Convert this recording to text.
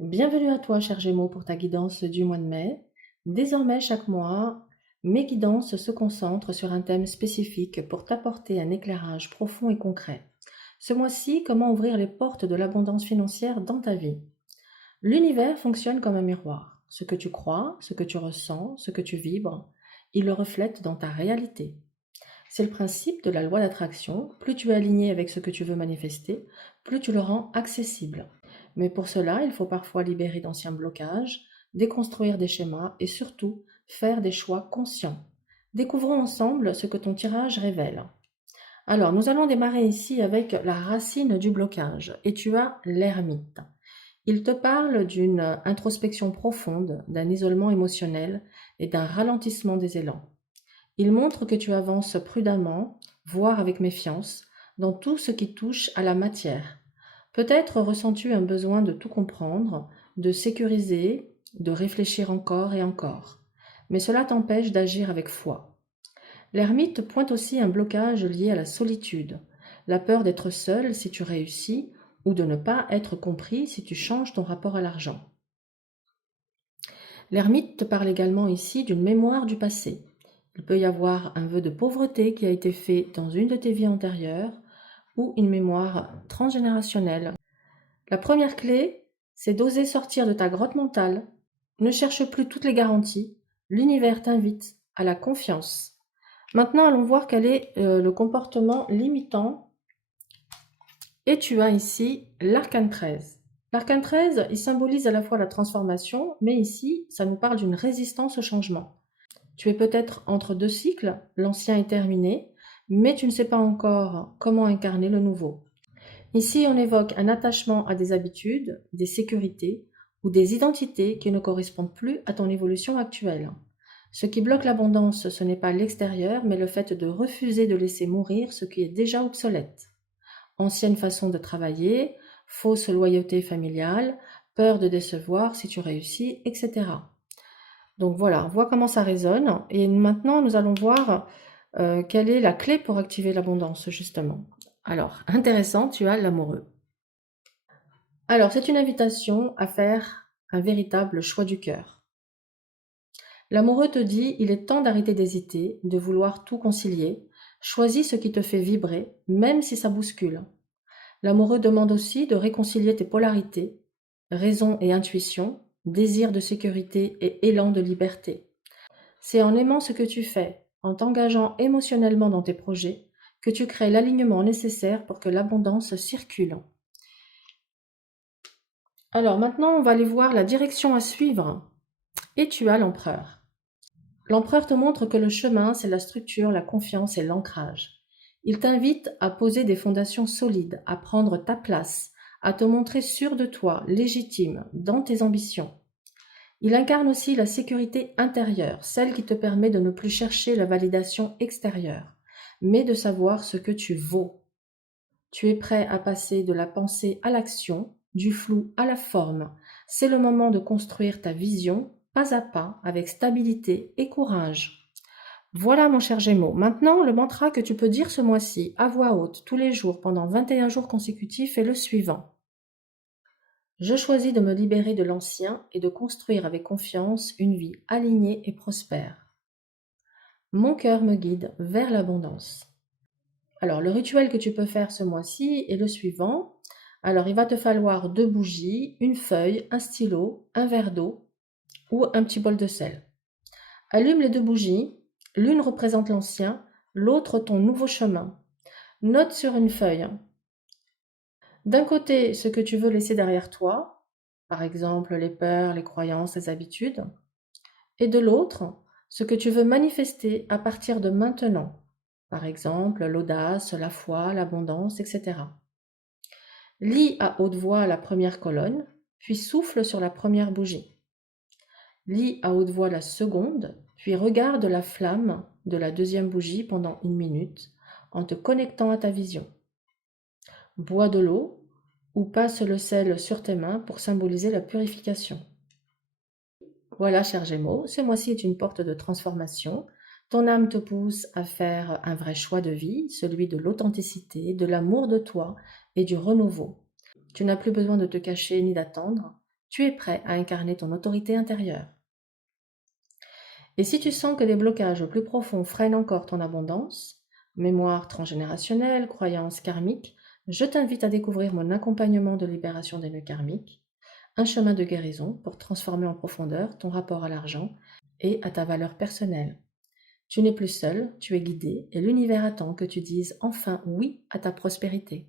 Bienvenue à toi, cher Gémeaux, pour ta guidance du mois de mai. Désormais, chaque mois, mes guidances se concentrent sur un thème spécifique pour t'apporter un éclairage profond et concret. Ce mois-ci, comment ouvrir les portes de l'abondance financière dans ta vie? L'univers fonctionne comme un miroir. Ce que tu crois, ce que tu ressens, ce que tu vibres, il le reflète dans ta réalité. C'est le principe de la loi d'attraction. Plus tu es aligné avec ce que tu veux manifester, plus tu le rends accessible. Mais pour cela, il faut parfois libérer d'anciens blocages, déconstruire des schémas et surtout faire des choix conscients. Découvrons ensemble ce que ton tirage révèle. Alors, nous allons démarrer ici avec la racine du blocage et tu as l'ermite. Il te parle d'une introspection profonde, d'un isolement émotionnel et d'un ralentissement des élans. Il montre que tu avances prudemment, voire avec méfiance, dans tout ce qui touche à la matière. Peut-être ressens-tu un besoin de tout comprendre, de sécuriser, de réfléchir encore et encore. Mais cela t'empêche d'agir avec foi. L'ermite pointe aussi un blocage lié à la solitude, la peur d'être seul si tu réussis ou de ne pas être compris si tu changes ton rapport à l'argent. L'ermite te parle également ici d'une mémoire du passé. Il peut y avoir un vœu de pauvreté qui a été fait dans une de tes vies antérieures ou une mémoire transgénérationnelle. La première clé, c'est d'oser sortir de ta grotte mentale. Ne cherche plus toutes les garanties. L'univers t'invite à la confiance. Maintenant, allons voir quel est le comportement limitant. Et tu as ici l'arcane 13. L'arcane 13, il symbolise à la fois la transformation, mais ici, ça nous parle d'une résistance au changement. Tu es peut-être entre deux cycles, l'ancien est terminé, mais tu ne sais pas encore comment incarner le nouveau. Ici, on évoque un attachement à des habitudes, des sécurités ou des identités qui ne correspondent plus à ton évolution actuelle. Ce qui bloque l'abondance, ce n'est pas l'extérieur, mais le fait de refuser de laisser mourir ce qui est déjà obsolète. Ancienne façon de travailler, fausse loyauté familiale, peur de décevoir si tu réussis, etc. Donc voilà, vois comment ça résonne. Et maintenant, nous allons voir quelle est la clé pour activer l'abondance, justement. Alors, intéressant, tu as l'amoureux. Alors, c'est une invitation à faire un véritable choix du cœur. L'amoureux te dit, il est temps d'arrêter d'hésiter, de vouloir tout concilier. Choisis ce qui te fait vibrer, même si ça bouscule. L'amoureux demande aussi de réconcilier tes polarités, raison et intuition, désir de sécurité et élan de liberté. C'est en aimant ce que tu fais, en t'engageant émotionnellement dans tes projets, que tu crées l'alignement nécessaire pour que l'abondance circule. Alors maintenant, on va aller voir la direction à suivre. Et tu as l'empereur. L'empereur te montre que le chemin, c'est la structure, la confiance et l'ancrage. Il t'invite à poser des fondations solides, à prendre ta place, à te montrer sûr de toi, légitime, dans tes ambitions. Il incarne aussi la sécurité intérieure, celle qui te permet de ne plus chercher la validation extérieure, mais de savoir ce que tu vaux. Tu es prêt à passer de la pensée à l'action, du flou à la forme. C'est le moment de construire ta vision, pas à pas, avec stabilité et courage. Voilà mon cher Gémeaux. Maintenant, le mantra que tu peux dire ce mois-ci, à voix haute, tous les jours, pendant 21 jours consécutifs, est le suivant. Je choisis de me libérer de l'ancien et de construire avec confiance une vie alignée et prospère. Mon cœur me guide vers l'abondance. Alors, le rituel que tu peux faire ce mois-ci est le suivant. Alors, il va te falloir 2 bougies, une feuille, un stylo, un verre d'eau ou un petit bol de sel. Allume les 2 bougies. L'une représente l'ancien, l'autre ton nouveau chemin. Note sur une feuille. D'un côté, ce que tu veux laisser derrière toi, par exemple les peurs, les croyances, les habitudes, et de l'autre, ce que tu veux manifester à partir de maintenant, par exemple l'audace, la foi, l'abondance, etc. Lis à haute voix la première colonne, puis souffle sur la première bougie. Lis à haute voix la seconde, puis regarde la flamme de la deuxième bougie pendant 1 minute en te connectant à ta vision. Bois de l'eau ou passe le sel sur tes mains pour symboliser la purification. Voilà, cher Gémeaux, ce mois-ci est une porte de transformation. Ton âme te pousse à faire un vrai choix de vie, celui de l'authenticité, de l'amour de toi et du renouveau. Tu n'as plus besoin de te cacher ni d'attendre. Tu es prêt à incarner ton autorité intérieure. Et si tu sens que des blocages plus profonds freinent encore ton abondance, mémoire transgénérationnelle, croyances karmiques, je t'invite à découvrir mon accompagnement de libération des nœuds karmiques, un chemin de guérison pour transformer en profondeur ton rapport à l'argent et à ta valeur personnelle. Tu n'es plus seul, tu es guidé et l'univers attend que tu dises enfin oui à ta prospérité.